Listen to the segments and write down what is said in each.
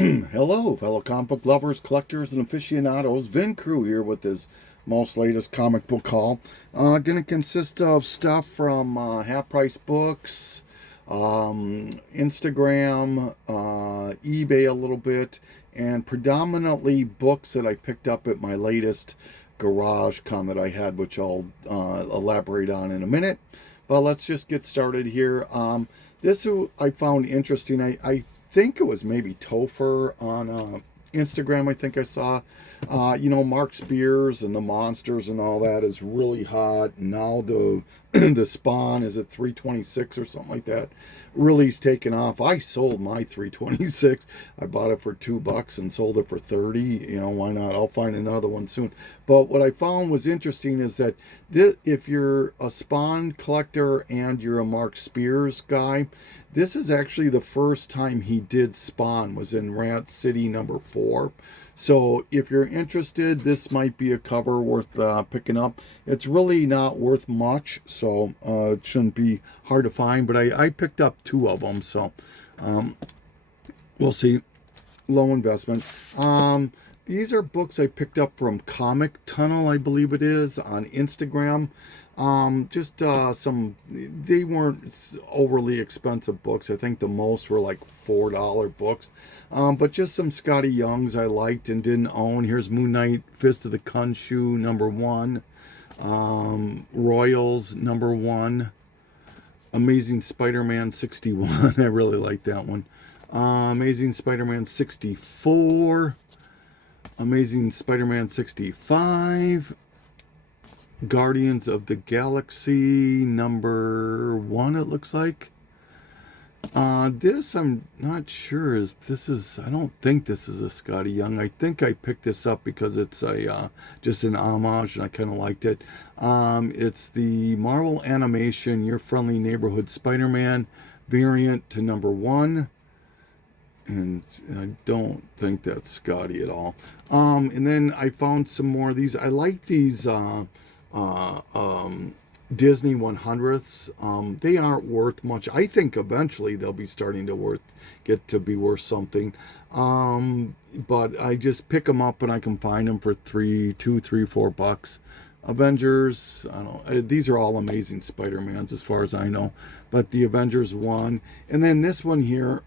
Hello, fellow comic book lovers, collectors, and aficionados. Vin Crew here with his most latest comic book haul. Going to consist of stuff from Half Price Books, Instagram, eBay a little bit, and predominantly books that I picked up at my latest garage con that I had, which I'll elaborate on in a minute. But let's just get started here. This I found interesting. I think it was maybe Topher on Instagram. I think I saw, Mark Spears and the Monsters and all that is really hot. Now the the Spawn is at 326 or something like that. Really's taken off. I sold my 326. I bought it for $2 and sold it for 30. Why not? I'll find another one soon. But what I found was interesting is that if you're a Spawn collector and you're a Mark Spears guy, this is actually the first time he did Spawn, was in Rat City #4. So if you're interested, this might be a cover worth picking up. It's really not worth much, so it shouldn't be hard to find. But I picked up 2 of them, so we'll see. Low investment. These are books I picked up from Comic Tunnel, I believe it is, on Instagram. Just they weren't overly expensive books. I think the most were like $4 books. But just some Scotty Youngs I liked and didn't own. Here's Moon Knight, Fist of the Khonshu, #1. Royals, #1. Amazing Spider-Man 61. I really like that one. Amazing Spider-Man 64. Amazing Spider-Man 65. Guardians of the Galaxy #1, it looks like. This I'm not sure I don't think this is a Scotty Young. I think I picked this up because it's a just an homage and I kind of liked it. It's the Marvel Animation Your Friendly Neighborhood Spider-Man variant to #1. And I don't think that's Scotty at all. And then I found some more of these. I like these Disney 100ths. They aren't worth much. I think eventually they'll be starting to get to be worth something. But I just pick them up and I can find them for $2, $3, $4. Avengers, I don't know. These are all Amazing Spider-Mans as far as I know. But the Avengers one. And then this one here.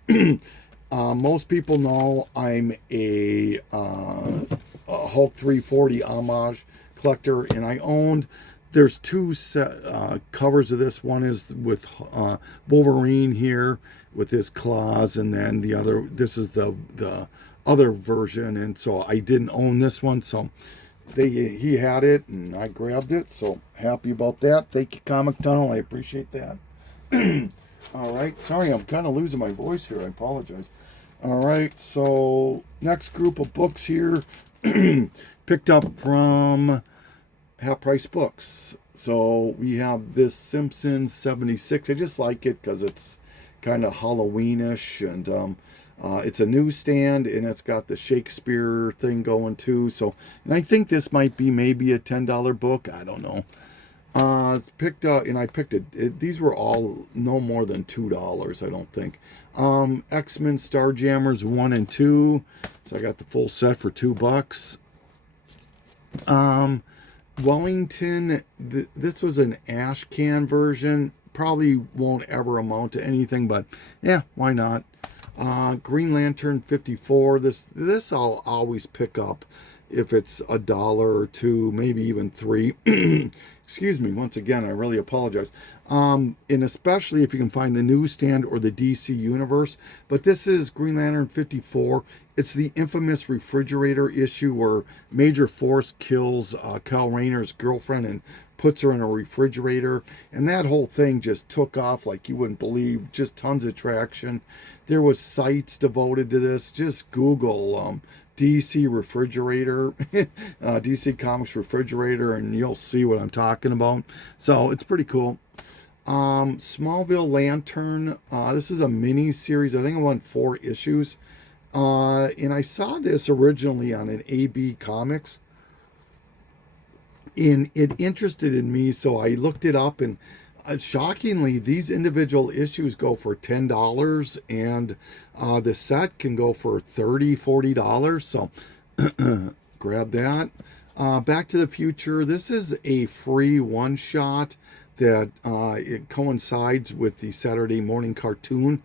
Most people know I'm a Hulk 340 homage collector, and I owned. There's 2 covers of this. One is with Wolverine here with his claws, and then the other. This is the other version, and so I didn't own this one. So he had it, and I grabbed it. So happy about that. Thank you, Comic Tunnel. I appreciate that. All right. Sorry, I'm kind of losing my voice here. I apologize. All right. So next group of books here picked up from Half Price Books. So we have this Simpsons 76. I just like it because it's kind of Halloweenish, and it's a newsstand, and it's got the Shakespeare thing going too. So, and I think this might be maybe a $10 book. I don't know. It's picked up, and I picked it. These were all no more than $2, I don't think. X-Men Starjammers 1 and 2. So I got the full set for $2. Wellington, this was an ash can version. Probably won't ever amount to anything, but yeah, why not? Green Lantern 54. This I'll always pick up if it's $1 or $2, maybe even $3. Excuse me, once again, I really apologize. And especially if you can find the newsstand or the DC Universe. But this is Green Lantern 54. It's the infamous refrigerator issue where Major Force kills Kyle Rayner's girlfriend and puts her in a refrigerator. And that whole thing just took off like you wouldn't believe. Just tons of traction. There was sites devoted to this. Just Google DC refrigerator, DC Comics refrigerator, and you'll see what I'm talking about. So it's pretty cool. Smallville Lantern. This is a mini series. I think it went 4 issues. And I saw this originally on an AB Comics. And it interested in me, so I looked it up, and shockingly, these individual issues go for $10, and the set can go for $30, $40. So grab that. Back to the Future. This is a free one shot that it coincides with the Saturday morning cartoon.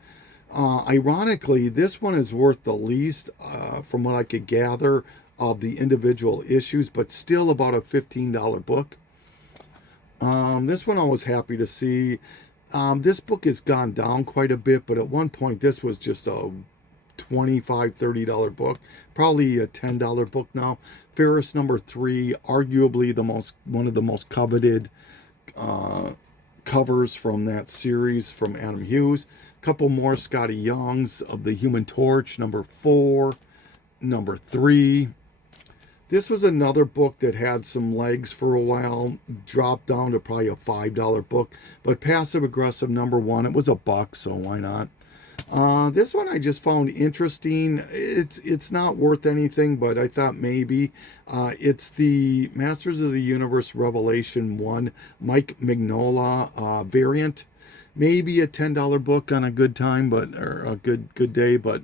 Ironically, this one is worth the least from what I could gather of the individual issues, but still about a $15 book. This one I was happy to see. This book has gone down quite a bit, but at one point this was just a $25, $30 book, probably a $10 book now. Ferris #3, arguably one of the most coveted covers from that series from Adam Hughes. A couple more Scotty Youngs of the Human Torch, #4, #3. This was another book that had some legs for a while, dropped down to probably a $5 book, but Passive Aggressive #1, it was $1, so why not? This one I just found interesting. It's not worth anything, but I thought maybe. It's the Masters of the Universe Revelation 1 Mike Mignola variant. Maybe a $10 book on a good time, or a good day, but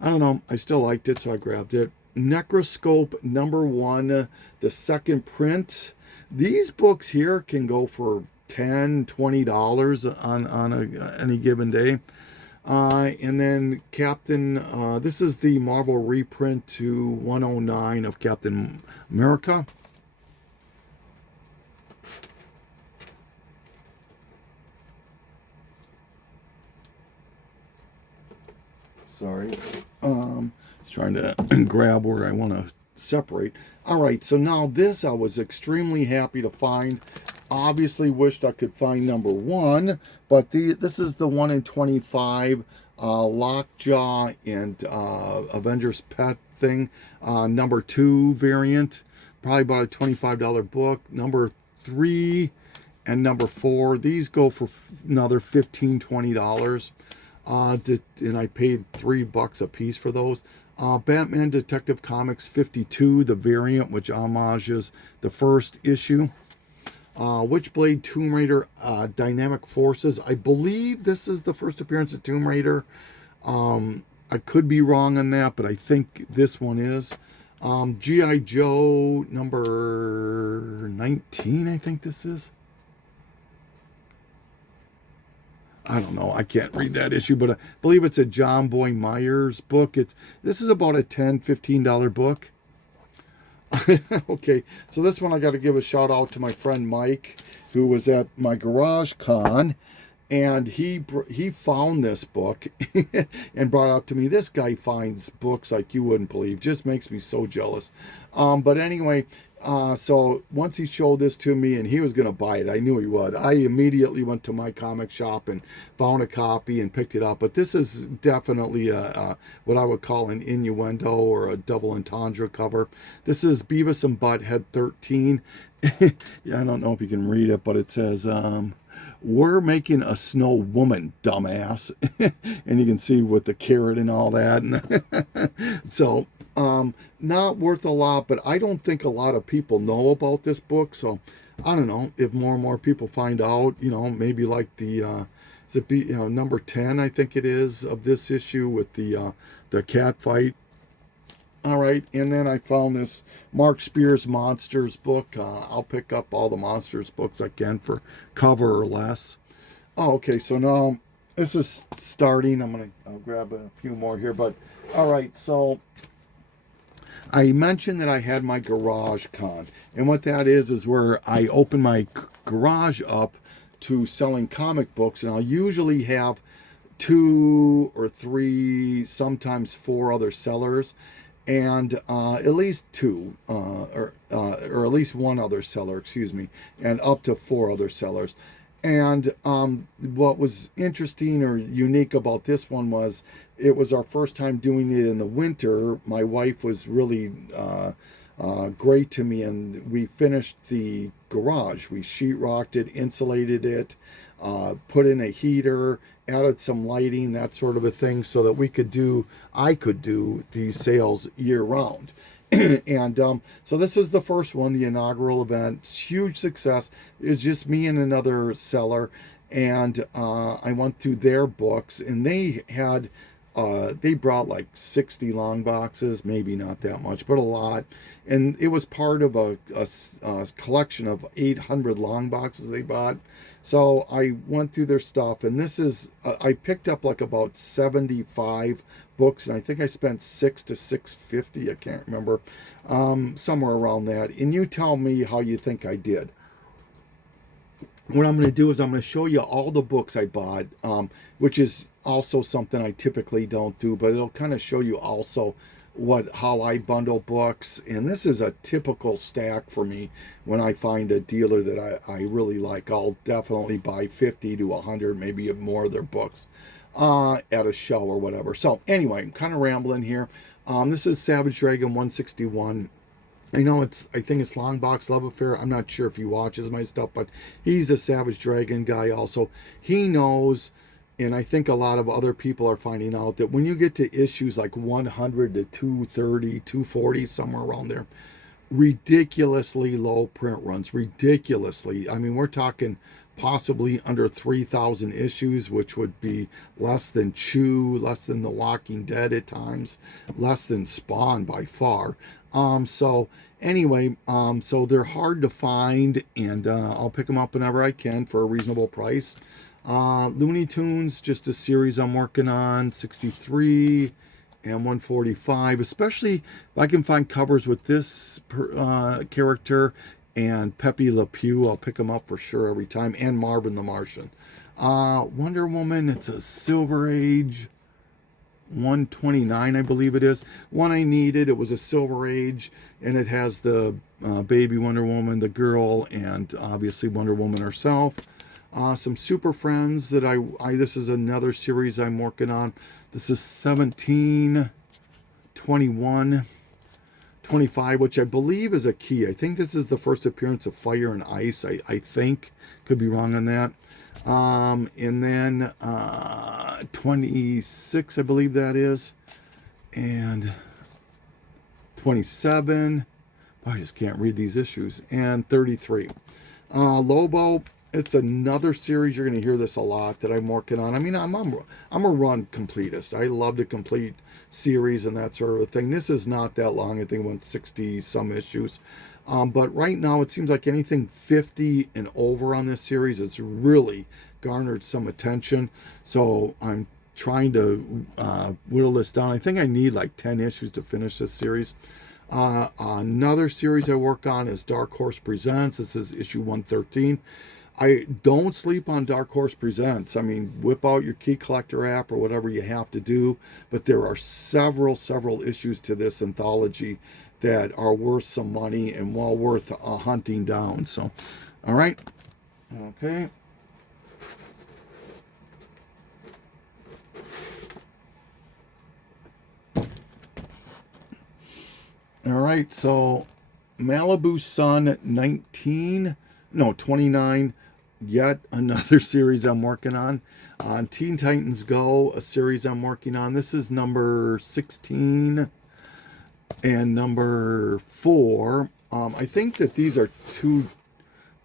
I don't know. I still liked it, so I grabbed it. Necroscope #1, the second print. These books here can go for $10, $20 on any given day. And then Captain, this is the Marvel reprint to 109 of Captain America. Sorry. Just trying to grab where I want to separate. All right, so now this I was extremely happy to find. Obviously wished I could find #1, but this is the 1 in 25 Lockjaw and Avengers Pet thing, #2 variant, probably about a $25 book. #3 and #4, these go for another $15, $20. And I paid $3 a piece for those. Batman Detective Comics 52, the variant, which homages the first issue. Witchblade Tomb Raider Dynamic Forces. I believe this is the first appearance of Tomb Raider. I could be wrong on that, but I think this one is. G.I. Joe #19, I think this is. I don't know. I can't read that issue, but I believe it's a John Boy Myers book. This is about a $10, $15 book. Okay, so this one I got to give a shout out to my friend Mike, who was at my Garage Con, and he found this book and brought it up to me. This guy finds books like you wouldn't believe. Just makes me so jealous. But anyway, so once he showed this to me and he was going to buy it, I knew he would. I immediately went to my comic shop and found a copy and picked it up. But this is definitely what I would call an innuendo or a double entendre cover. This is Beavis and Butthead 13. Yeah, I don't know if you can read it, but it says, "We're making a snow woman, dumbass." And you can see with the carrot and all that. So, not worth a lot, but I don't think a lot of people know about this book. So, I don't know if more and more people find out, maybe like the, number 10, I think it is, of this issue with the cat fight. All right, and then I found this Mark Spears Monsters book. I'll pick up all the Monsters books I can for cover or less. Oh, okay, so now this is starting. I'll grab a few more here, but all right, so I mentioned that I had my Garage Con, and what that is where I open my garage up to selling comic books, and I'll usually have 2 or 3, sometimes 4 other sellers, and at least 2 or at least 1 other seller, excuse me, and up to 4 other sellers. And what was interesting or unique about this one was it was our first time doing it in the winter. My wife was really great to me, and we finished the garage. We sheetrocked it, insulated it, put in a heater, added some lighting, that sort of a thing, so that I could do these sales year round. And so this is the first one, the inaugural event. Huge success. It was just me and another seller, and I went through their books, and they brought like 60 long boxes, maybe not that much, but a lot. And it was part of a collection of 800 long boxes they bought. So I went through their stuff, and this is, I picked up like about 75 books, and I think I spent $600 to $650, I can't remember, somewhere around that. And you tell me how you think I did. What I'm going to do is I'm going to show you all the books I bought, which is also something I typically don't do, but it'll kind of show you also how I bundle books. And this is a typical stack for me. When I find a dealer that I really like, I'll definitely buy 50 to 100, maybe more of their books at a show or whatever. So anyway, I'm kind of rambling here. This is Savage Dragon 161. I think it's Longbox Love Affair. I'm not sure if he watches my stuff, but he's a Savage Dragon guy also. He knows, and I think a lot of other people are finding out, that when you get to issues like 100 to 230, 240, somewhere around there, ridiculously low print runs. Ridiculously. I mean, we're talking possibly under 3,000 issues, which would be less than Chew, less than The Walking Dead at times, less than Spawn by far. So anyway, so they're hard to find, and I'll pick them up whenever I can for a reasonable price. Looney Tunes, just a series I'm working on, 63 and 145, especially if I can find covers with this character and Pepe Le Pew. I'll pick them up for sure every time, and Marvin the Martian. Wonder Woman, it's a Silver Age 129, I believe it is. One I needed. It was a Silver Age, and it has the baby Wonder Woman, the girl, and obviously Wonder Woman herself. Some Super Friends that this is another series I'm working on. This is 17, 21, 25, which I believe is a key. I think this is the first appearance of Fire and Ice. I think. Could be wrong on that. And then 26, I believe that is. And 27. I just can't read these issues. And 33. Lobo. It's another series. You're going to hear this a lot that I'm working on. I mean, I'm a run completist. I love to complete series and that sort of thing. This is not that long. I think it went 60 some issues. But right now it seems like anything 50 and over on this series has really garnered some attention. So I'm trying to whittle this down. I think I need like 10 issues to finish this series. Another series I work on is Dark Horse Presents. This is issue 113. I don't sleep on Dark Horse Presents. I mean, whip out your Key Collector app or whatever you have to do. But there are several issues to this anthology that are worth some money and well worth hunting down. So, all right. Okay. All right. So, Malibu Sun 29. Yet another series I'm working on. Teen Titans Go, a series I'm working on. This is number 16 and number 4. I think that these are two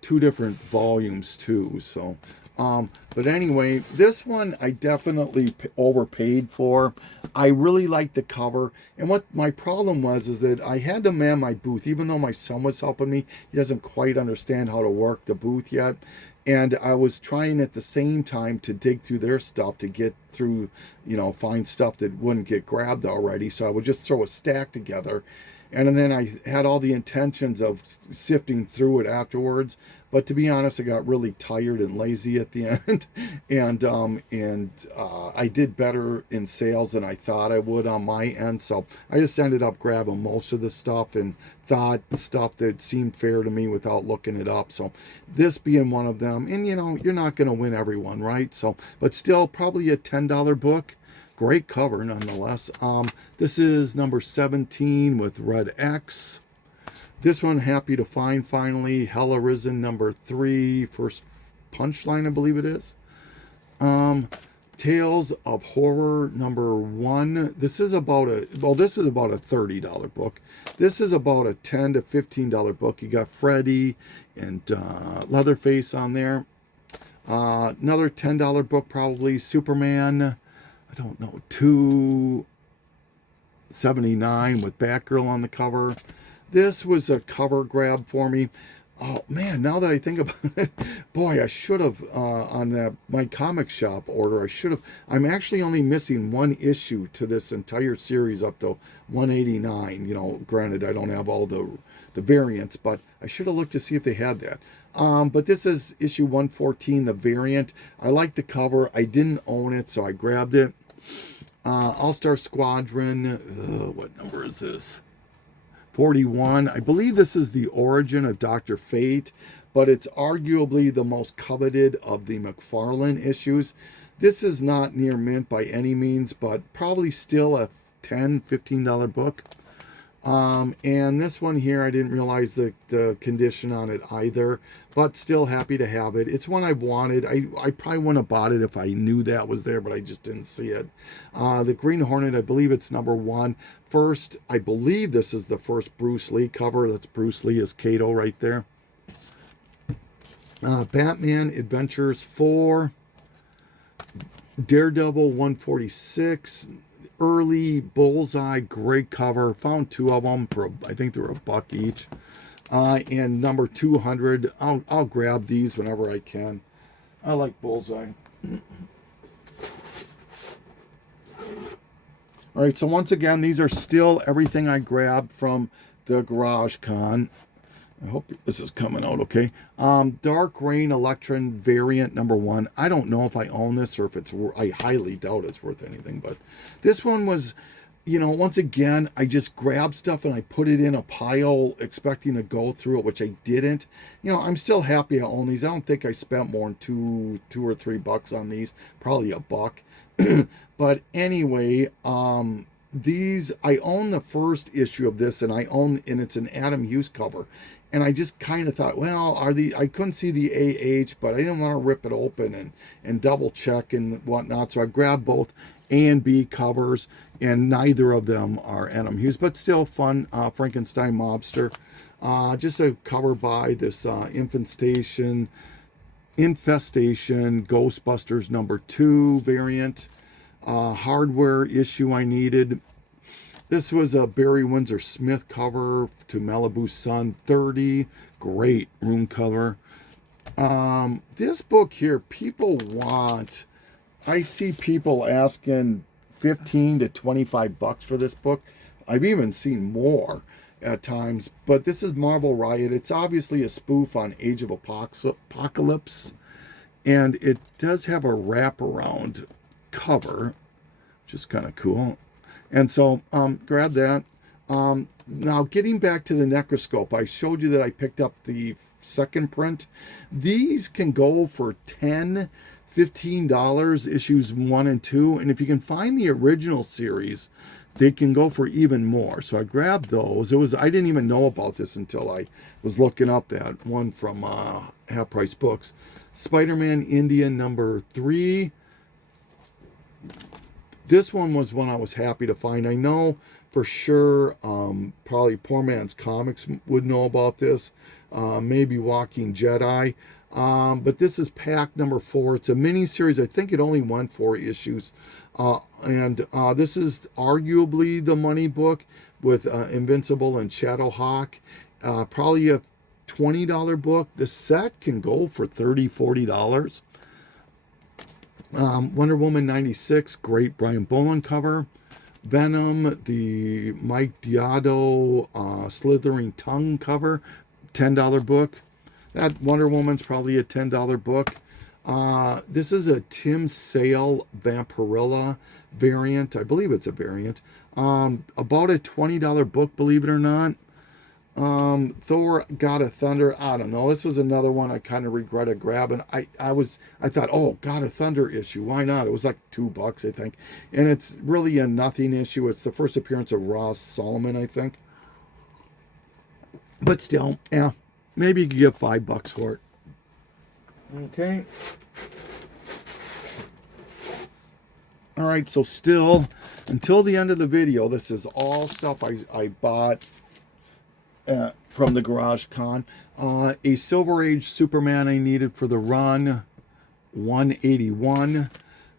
different volumes too. So, but anyway, this one I definitely overpaid for. I really like the cover, and what my problem was is that I had to man my booth, even though my son was helping me. He doesn't quite understand how to work the booth yet. And I was trying at the same time to dig through their stuff to get through, find stuff that wouldn't get grabbed already. So I would just throw a stack together. And then I had all the intentions of sifting through it afterwards. But to be honest, I got really tired and lazy at the end. and I did better in sales than I thought I would on my end. So I just ended up grabbing most of the stuff and thought stuff that seemed fair to me without looking it up. So this being one of them. And, you're not going to win everyone, right? So, but still probably a $10 book. Great cover nonetheless. This is number 17 with Red X. This one, happy to find finally. Hell Arisen number 3, first punchline, I believe it is. Tales of Horror #1. This is about a $30 book. This is about a $10 to $15 book. You got Freddy and Leatherface on there. Another $10 book, probably Superman. I don't know, 279 with Batgirl on the cover. This was a cover grab for me. Oh man, now that I think about it, boy, I should have on my comic shop order. I'm actually only missing one issue to this entire series up to 189. You know, granted, I don't have all the variants, but I should have looked to see if they had that. But this is issue 114, the variant. I like the cover. I didn't own it, so I grabbed it. All-Star Squadron. What number is this? 41. I believe this is the origin of Dr. Fate, but it's arguably the most coveted of the McFarlane issues. This is not near mint by any means, but probably still a $10, $15 book. And this one here, I didn't realize the condition on it either, but still happy to have it. It's one I wanted. I probably wouldn't have bought it if I knew that was there, but I just didn't see it. The Green Hornet, I believe it's #1. First, I believe this is the first Bruce Lee cover. That's Bruce Lee as Kato right there. Batman Adventures 4. Daredevil 146. Early Bullseye, great cover. Found 2 of them for I think they were $1 each. And number 200. I'll grab these whenever I can. I like Bullseye. All right, so once again, these are still everything I grabbed from the Garage Con. I hope this is coming out okay. Dark Reign Electron variant #1. I don't know if I own this or if it's worth. I highly doubt it's worth anything. But this one was, you know, once again, I just grabbed stuff and I put it in a pile expecting to go through it, which I didn't. You know, I'm still happy I own these. I don't think I spent more than two or $3 on these. Probably $1. But anyway, these, I own the first issue of this, and it's an Adam Hughes cover. And I just kind of thought, well, I couldn't see the AH, but I didn't want to rip it open and double check and whatnot. So I grabbed both A and B covers, and neither of them are Adam Hughes, but still fun. Frankenstein Mobster. Just a cover by this Infestation Ghostbusters #2 variant. Hardware issue I needed. This was a Barry Windsor Smith cover to Malibu Sun 30. Great room cover. This book here, people want. I see people asking $15 to $25 for this book. I've even seen more at times. But this is Marvel Riot. It's obviously a spoof on Age of Apocalypse. And it does have a wraparound cover, which is kind of cool. And so grab that. Now getting back to the Necroscope, I showed you that I picked up the second print. These can go for $10, $15, issues 1 and 2. And if you can find the original series, they can go for even more. So I grabbed those. I didn't even know about this until I was looking up that one from Half Price Books. Spider-Man India #3. This one was one I was happy to find. I know for sure probably Poor Man's Comics would know about this. Maybe Walking Jedi. But this is pack #4. It's a mini series. I think it only went 4 issues. And this is arguably the money book with Invincible and Shadowhawk. Probably a $20 book. The set can go for $30, $40. Wonder Woman 96, great Brian Boland cover. Venom, the Mike Deodato Slithering Tongue cover, $10 book. That Wonder Woman's probably a $10 book. This is a Tim Sale Vampirella variant. I believe it's a variant. About a $20 book, believe it or not. Thor God of Thunder, I don't know. This was another one I kind of regretted grabbing. I thought, oh, God of Thunder issue, why not? It was like $2, I think. And it's really a nothing issue. It's the first appearance of Ross Solomon, I think. But still, yeah, maybe you could get $5 for it. Okay. All right, so still, until the end of the video, this is all stuff I bought from the Garage Con. A Silver Age Superman I needed for the run, 181.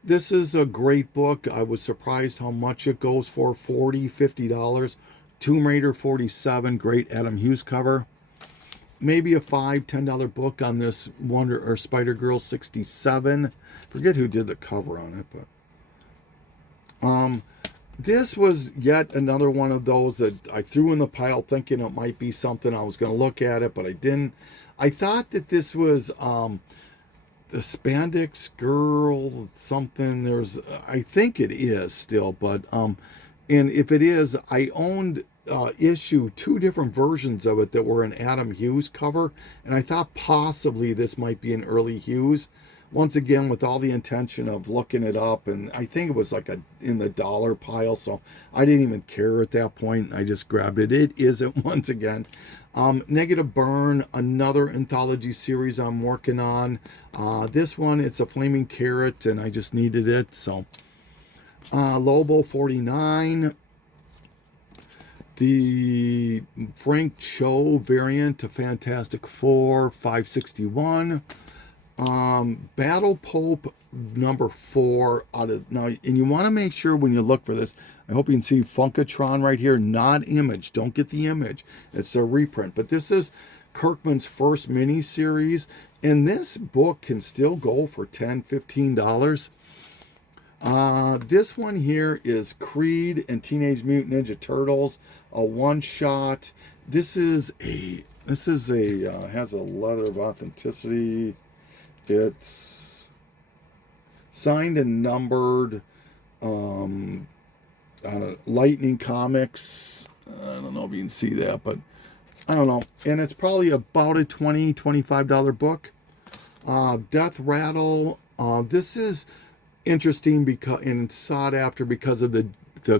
This is a great book. I was surprised how much it goes for, $40, $50. Tomb Raider 47, great Adam Hughes cover. Maybe a $5-10 book on this Wonder or Spider-Girl 67. Forget who did the cover on it, but this was yet another one of those that I threw in the pile thinking it might be something. I was going to look at it, but I didn't. I thought that this was the Spandex Girl something. There's, I think it is still, but and if it is, I owned issue 2 different versions of it that were an Adam Hughes cover, and I thought possibly this might be an early Hughes. Once again, with all the intention of looking it up, and I think it was like in the dollar pile, so I didn't even care at that point. I just grabbed it. It isn't, once again. Negative Burn, another anthology series I'm working on. This one, it's a Flaming Carrot, and I just needed it. So Lobo 49. The Frank Cho variant of Fantastic Four, 561. Battle Pope number 4 out of now, and you want to make sure when you look for this, I hope you can see Funkatron right here, not Image. Don't get the Image. It's a reprint, but this is Kirkman's first mini series, and this book can still go for $10-15. This one here is Creed and Teenage Mutant Ninja Turtles, a one-shot. This is a has a letter of authenticity. It's signed and numbered. Lightning Comics. I don't know if you can see that, but I don't know. And it's probably about a $20-25 book. Death Rattle. This is interesting because and sought after because of the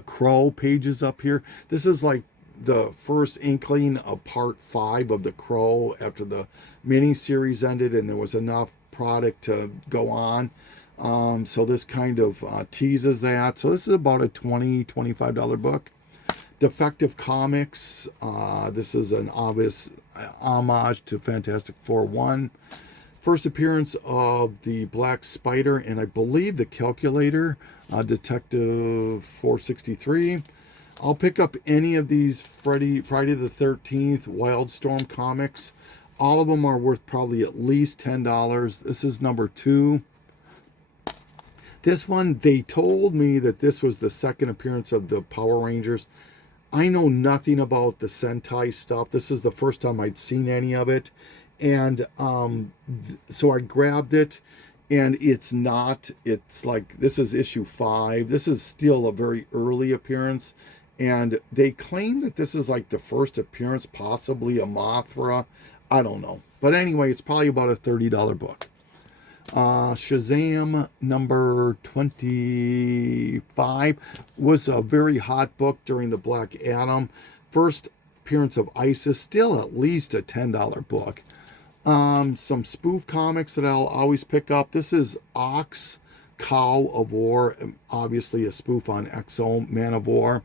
Crow pages up here. This is like the first inkling of part 5 of the Crow after the mini series ended, and there was enough product to go on. So this kind of teases that. So this is about a $20-25 book. Defective Comics. This is an obvious homage to Fantastic Four 1. First appearance of the Black Spider and I believe the Calculator, Detective 463. I'll pick up any of these Friday the 13th Wildstorm comics. All of them are worth probably at least $10. This is number 2. This one, they told me that this was the second appearance of the Power Rangers. I know nothing about the Sentai stuff. This is the first time I'd seen any of it. And so I grabbed it, and it's like, this is issue 5. This is still a very early appearance. And they claim that this is like the first appearance, possibly a Mothra. I don't know. But anyway, it's probably about a $30 book. Shazam number 25 was a very hot book during the Black Adam. First appearance of Isis, still at least a $10 book. Some spoof comics that I'll always pick up. This is Ox, Cow of War, obviously a spoof on Exo, Man of War.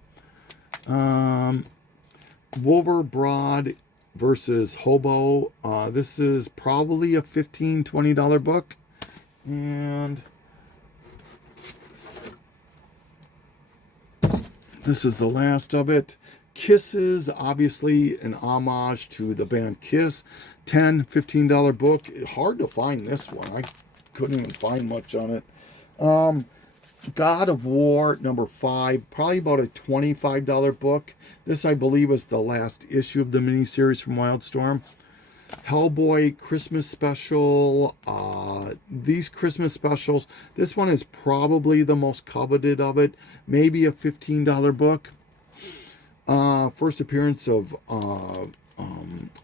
Wolver Broad versus Hobo. This is probably a $15-20 book. And this is the last of it. Kisses, obviously an homage to the band Kiss. $10-15 book. Hard to find this one. I couldn't even find much on it. God of War number 5, probably about a $25 book. This, I believe, was the last issue of the miniseries from Wildstorm. Hellboy Christmas special. These Christmas specials, this one is probably the most coveted of it. Maybe a $15 book. First appearance of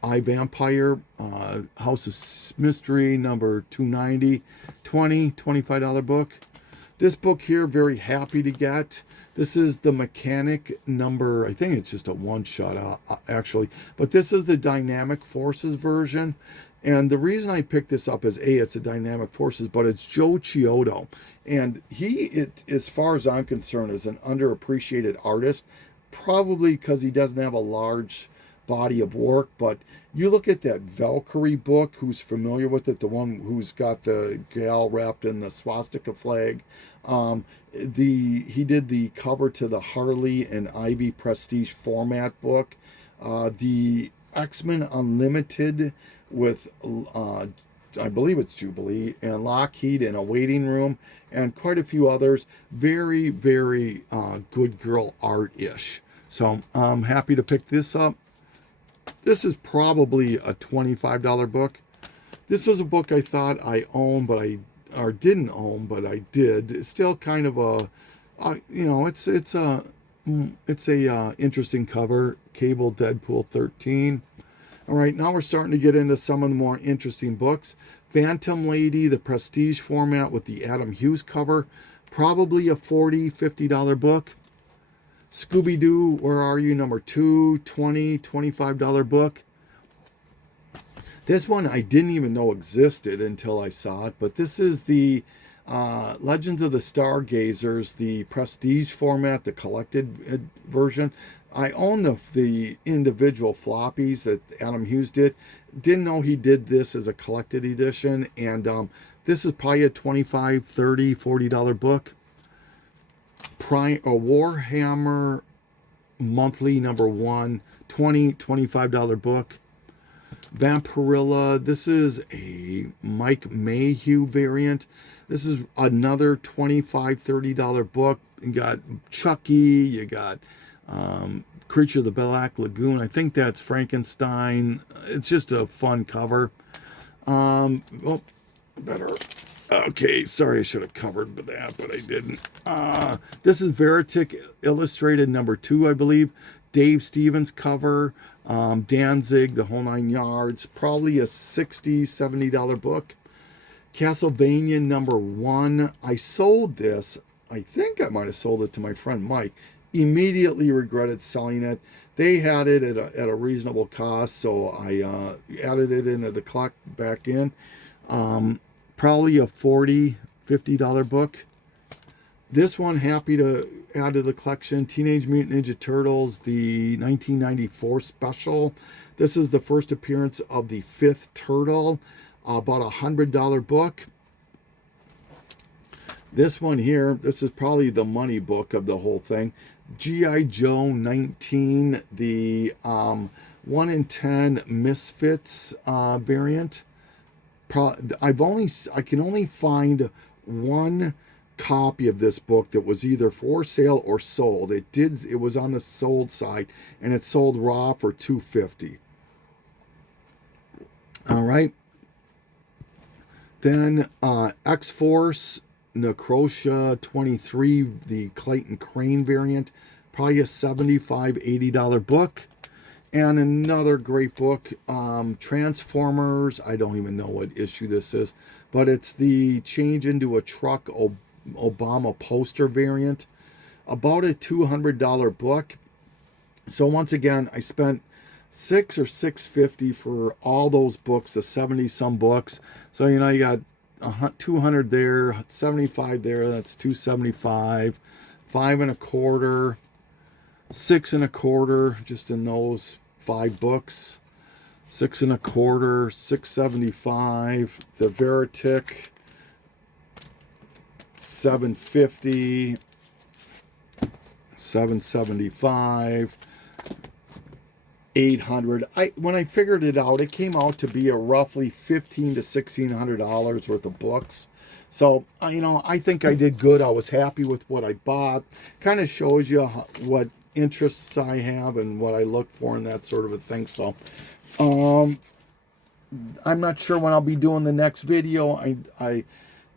I, Vampire, House of Mystery number 290, $25 book. This book here, very happy to get. This is The Mechanic number, I think it's just a one-shot actually, but this is the Dynamic Forces version. And the reason I picked this up is it's a Dynamic Forces, but it's Joe Chiodo. And as far as I'm concerned, is an underappreciated artist, probably because he doesn't have a large body of work. But you look at that Valkyrie book, who's familiar with it, the one who's got the gal wrapped in the swastika flag. He did the cover to the Harley and Ivy Prestige format book. The X-Men Unlimited with, I believe it's Jubilee, and Lockheed in a Waiting Room, and quite a few others. Very, very good girl art-ish. So I'm happy to pick this up. This is probably a $25 book. This was a book I thought I owned, or didn't own, but I did. It's still kind of a, it's a interesting cover. Cable Deadpool 13. All right, now we're starting to get into some of the more interesting books. Phantom Lady, the Prestige format with the Adam Hughes cover. Probably a $40, $50 book. Scooby-Doo, Where Are You? Number 2, $20, $25 book. This one I didn't even know existed until I saw it, but this is the Legends of the Stargazers, the Prestige format, the collected version. I own the individual floppies that Adam Hughes did. Didn't know he did this as a collected edition, and this is probably a $25, $30, $40 book. Warhammer Monthly number 1, $20, $25 book. Vampirilla, this is a Mike Mayhew variant. This is another $25, $30 book. You got Chucky, you got Creature of the Black Lagoon. I think that's Frankenstein. It's just a fun cover. Okay, sorry, I should have covered that, but I didn't. This is Veritic Illustrated number 2, I believe. Dave Stevens cover. Danzig, the whole 9 yards. Probably a $60, $70 book. Castlevania number 1. I sold this. I think I might have sold it to my friend Mike. Immediately regretted selling it. They had it at a reasonable cost, so I added it into the clock back in. Probably a $40, $50 book. This one, happy to add to the collection. Teenage Mutant Ninja Turtles, the 1994 special. This is the first appearance of the 5th Turtle. About a $100 book. This one here, this is probably the money book of the whole thing. G.I. Joe 19, the 1 in 10 Misfits variant. I can only find one copy of this book that was either for sale or sold. It was on the sold side, and it sold raw for $250. All right. Then X-Force Necrosha 23, the Clayton Crane variant, probably a $75, $80 book. And another great book, Transformers. I don't even know what issue this is, but it's the change into a truck Obama poster variant. About a $200 book. So once again, I spent $6 or $6.50 for all those books, the 70-some books. So, you got 200 there, 75 there, that's $275, 5 1/4, 6 1/4, just in those 5 books, 6 1/4, $675, the Veritic, $750, $775, $800. When I figured it out, it came out to be a roughly $1,500 to $1,600 worth of books. So, I think I did good. I was happy with what I bought. Kind of shows you what interests I have and what I look for and that sort of a thing. So, I'm not sure when I'll be doing the next video. I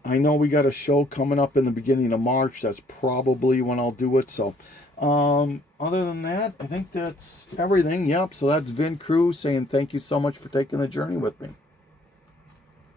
know we got a show coming up in the beginning of March. That's probably when I'll do it. So, other than that, I think that's everything. Yep. So that's Vin Crew saying thank you so much for taking the journey with me.